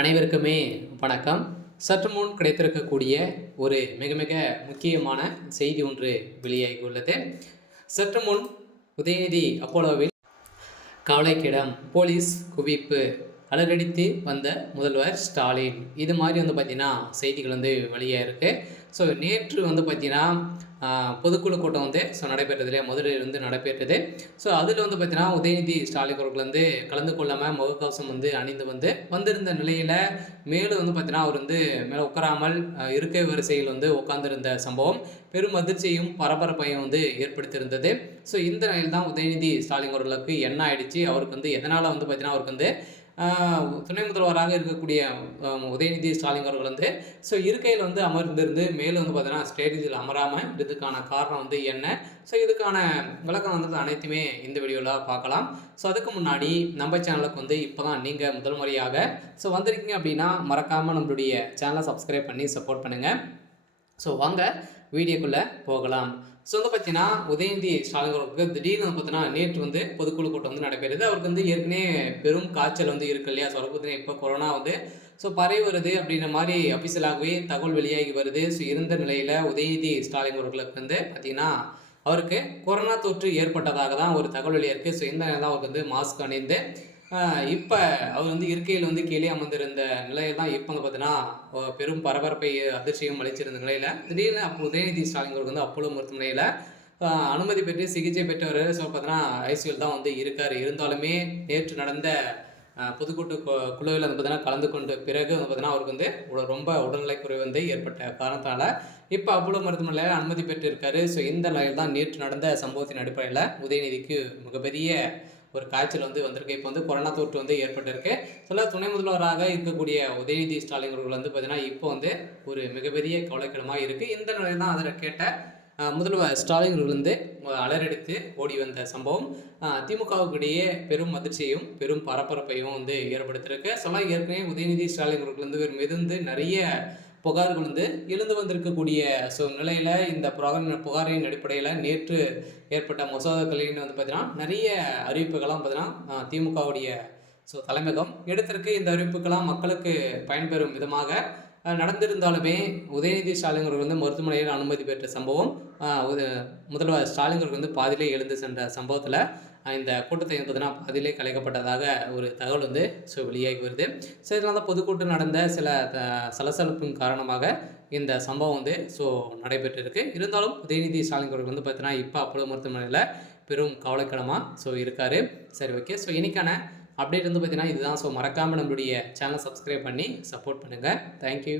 அனைவருக்குமே வணக்கம். சற்று முன் கிடைத்திருக்கக்கூடிய ஒரு மிக மிக முக்கியமான செய்தி ஒன்று வெளியாகி உள்ளது. சற்று முன் உதயநிதி அப்போலோவில் கவலைக்கிடம் போலீஸ் குவிப்பு அலறடித்து வந்த முதல்வர் ஸ்டாலின். இது மாதிரி பார்த்தீங்கன்னா செய்திகள் வெளியாக இருக்குது. ஸோ நேற்று பார்த்தீங்கன்னா பொதுக்குழு கூட்டம் நடைபெற்றதிலே மதுரையில் நடைபெற்றது. ஸோ அதில் பார்த்தீங்கன்னா உதயநிதி ஸ்டாலின் அவர்கள் கலந்து கொள்ளாமல் முகக்கவசம் அணிந்து வந்திருந்த நிலையில் மேலும் பார்த்தீங்கன்னா அவர் மேலே உட்காராமல் இருக்கை வரிசையில் உட்கார்ந்திருந்த சம்பவம் பெரும் அதிர்ச்சியும் பரபரப்பையும் ஏற்படுத்தியிருந்தது. ஸோ இந்த நிலையில் தான் உதயநிதி ஸ்டாலின் அவர்களுக்கு என்ன ஆயிடுச்சு, அவருக்கு எதனால் பார்த்தீங்கன்னா அவருக்கு துணை முதல்வராக இருக்கக்கூடிய உதயநிதி ஸ்டாலின் அவர்கள் ஸோ இருக்கையில் அமர்ந்திருந்து மேலும் பார்த்தீங்கன்னா ஸ்டேஜில் அமராமல் இதுக்கான காரணம் என்ன, ஸோ இதுக்கான விளக்கம் அனைத்துமே இந்த வீடியோவில் பார்க்கலாம். ஸோ அதுக்கு முன்னாடி நம்ம சேனலுக்கு இப்போ தான் நீங்கள் முதல் முறையாக வந்திருக்கீங்க அப்படின்னா மறக்காமல் நம்மளுடைய சேனலை சப்ஸ்கிரைப் பண்ணி சப்போர்ட் பண்ணுங்கள். ஸோ வாங்க வீடியோக்குள்ளே போகலாம். ஸோ பார்த்தீங்கன்னா உதயநிதி ஸ்டாலின் அவர்களுக்கு திடீர்னு பார்த்தீங்கன்னா நேற்று பொதுக்குழு கூட்டம் நடைபெறுது. அவருக்கு ஏற்கனவே பெரும் காய்ச்சல் இருக்கு இல்லையா. ஸோ அவருக்கு பார்த்தீங்கன்னா இப்போ கொரோனா ஸோ பரவி வருது அப்படின்ற மாதிரி அஃபிஷியலாகவே தகவல் வெளியாகி வருது. ஸோ இருந்த நிலையில் உதயநிதி ஸ்டாலின் அவர்களுக்கு பார்த்தீங்கன்னா அவருக்கு கொரோனா தொற்று ஏற்பட்டதாக தான் ஒரு தகவல் வெளியாக. ஸோ இந்த நேரம் தான் அவருக்கு மாஸ்க் அணிந்து இப்போ அவர் இருக்கையில் கீழே அமர்ந்திருந்த நிலையில் தான் இப்போ பார்த்தீங்கன்னா பெரும் பரபரப்பை அதிர்ச்சியும் அளிச்சிருந்த நிலையில் திடீர்னு அப்போ உதயநிதி ஸ்டாலின் அவருக்கு அப்போலோ மருத்துவமனையில் அனுமதி பெற்று சிகிச்சை பெற்றவர். ஸோ பார்த்தீங்கன்னா ஐசியூவில் தான் இருக்கார். இருந்தாலுமே நேற்று நடந்த பொதுக்கூட்டு குழுவில் பார்த்தீங்கன்னா கலந்து கொண்ட பிறகு பார்த்தீங்கன்னா அவருக்கு ரொம்ப உடல்நிலை குறைவு ஏற்பட்ட காரணத்தால் இப்போ அப்போலோ மருத்துவமனையில் அனுமதி பெற்று இருக்காரு. ஸோ இந்த நிலையில் தான் நேற்று நடந்த சம்பவத்தின் அடிப்படையில் உதயநிதிக்கு மிகப்பெரிய ஒரு காய்ச்சல் வந்திருக்கு. இப்போ கொரோனா தொற்று ஏற்பட்டிருக்கு. சொல்ல துணை முதல்வராக இருக்கக்கூடிய உதயநிதி ஸ்டாலின் அவர்கள் பார்த்தீங்கன்னா இப்போ ஒரு மிகப்பெரிய கவலைக்கிடமாக இருக்குது. இந்த நிலையில் தான் அதில் கேட்ட முதல்வர் ஸ்டாலின் அவர்கள் அலறடித்து ஓடி வந்த சம்பவம் திமுகவுக்கு இடையே பெரும் அதிர்ச்சியையும் பெரும் பரபரப்பையும் ஏற்படுத்தியிருக்கு. சொல்ல ஏற்கனவே உதயநிதி ஸ்டாலின் அவர்கள் ஒரு மீது நிறைய புகார்கள் எழுந்து வந்திருக்கக்கூடிய நிலையில் இந்த புகாரின் அடிப்படையில் நேற்று ஏற்பட்ட மசோதாக்களின் பார்த்தீங்கன்னா நிறைய அறிவிப்புகள்லாம் பார்த்தீங்கன்னா திமுகவுடைய தலைமையகம் எடுத்திருக்கு. இந்த அறிவிப்புகள்லாம் மக்களுக்கு பயன்பெறும் விதமாக நடந்திருந்தாலுமே உதயநிதி ஸ்டாலின் அவர்கள் மருத்துவமனையில் அனுமதி பெற்ற சம்பவம் முதல்வர் ஸ்டாலின் அவர்கள் பாதியிலே எழுந்து சென்ற சம்பவத்தில் இந்த கூட்டத்தை பார்த்தீங்கன்னா பாதியிலே கலைக்கப்பட்டதாக ஒரு தகவல் வெளியாகி வருது. ஸோ இதனால் தான் பொதுக்கூட்டம் நடந்த சில சலசலப்பின் காரணமாக இந்த சம்பவம் நடைபெற்றிருக்கு. இருந்தாலும் உதயநிதி ஸ்டாலின் அவர்கள் பார்த்தீங்கன்னா இப்போ அப்போலோ மருத்துவமனையில் பெரும் கவலைக்கிடமாக இருக்கார். சரி, ஓகே. ஸோ இன்னைக்கான அப்டேட் பார்த்தீங்கன்னா இதுதான். ஸோ மறக்காமல் நம்மளுடைய சேனலை சப்ஸ்கிரைப் பண்ணி சப்போர்ட் பண்ணுங்கள். தேங்க்யூ.